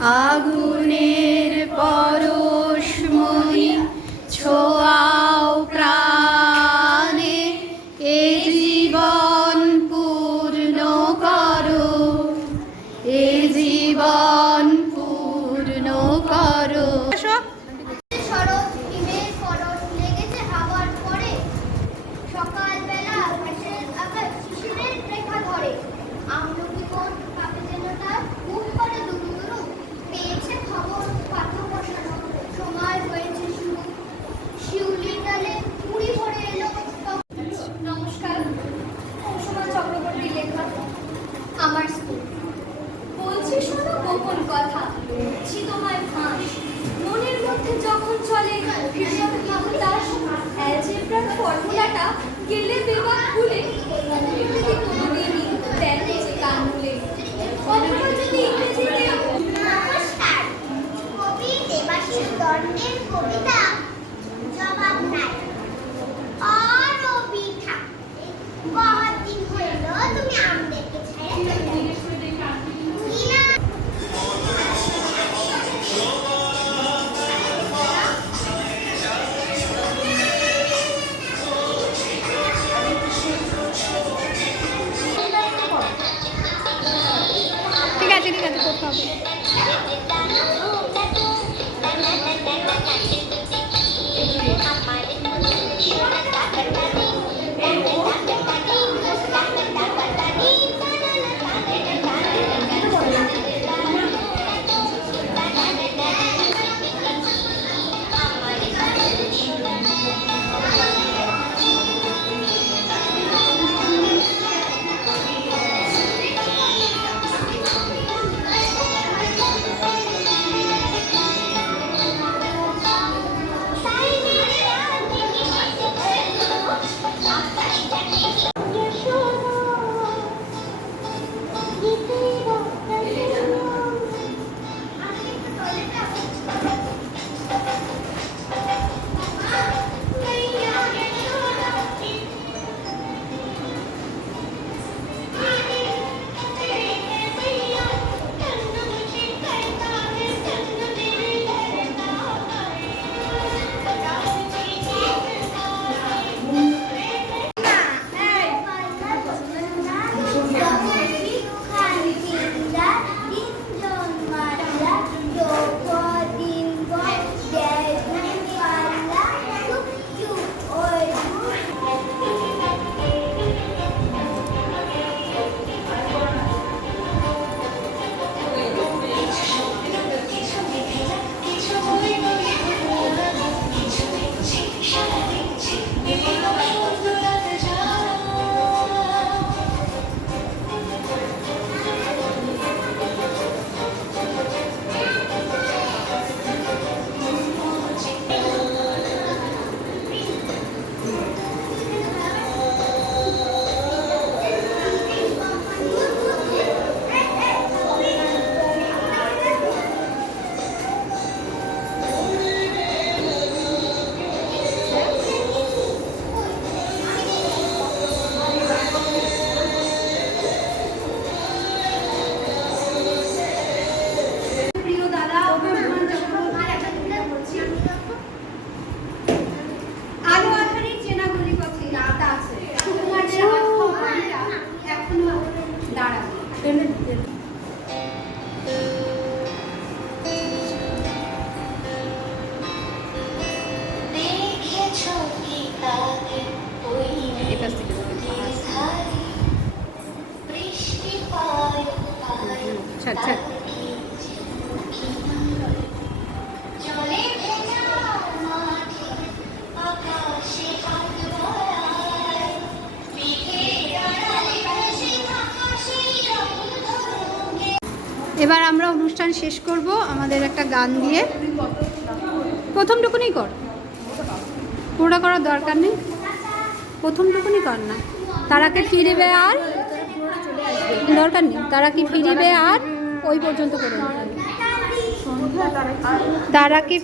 আগুনের পরশমণি ছোঁয়াও প্রাণে, এ জীবন পূর্ণ করো, এ জীবন পূর্ণ করো। আমার স্কুল বলছি শোনো গোপন কথা, তোমায় ফাঁস মনের মধ্যে যখন চলে হিসাব বাতাস, অ্যালজেব্রার ফর্মুলাটা গেলে বিভাগ ভুলে কোনোদিনই দেন যে কান ভুলে অথবা যদি ইংরেজিতে। নমস্কার, কবি দেবাশিস দণ্ডের কবিতা জবাব নাই। অরবিথা বহুত দিন হলো তুমি আমাদেরকে ছেড়ে চলে গেছো। ঠিক আছে ঠিক আছে, করতে হবে। আচ্ছা এবার আমরা অনুষ্ঠান শেষ করব আমাদের একটা গান দিয়ে। প্রথমটুকুনি কর, পুরোটা করার দরকার নেই, প্রথমটুকুনি কর না। তারা কি ফিরবে আর দরকার নেই, তারা কি ফিরবে আর ওই পর্যন্ত করে তারা কি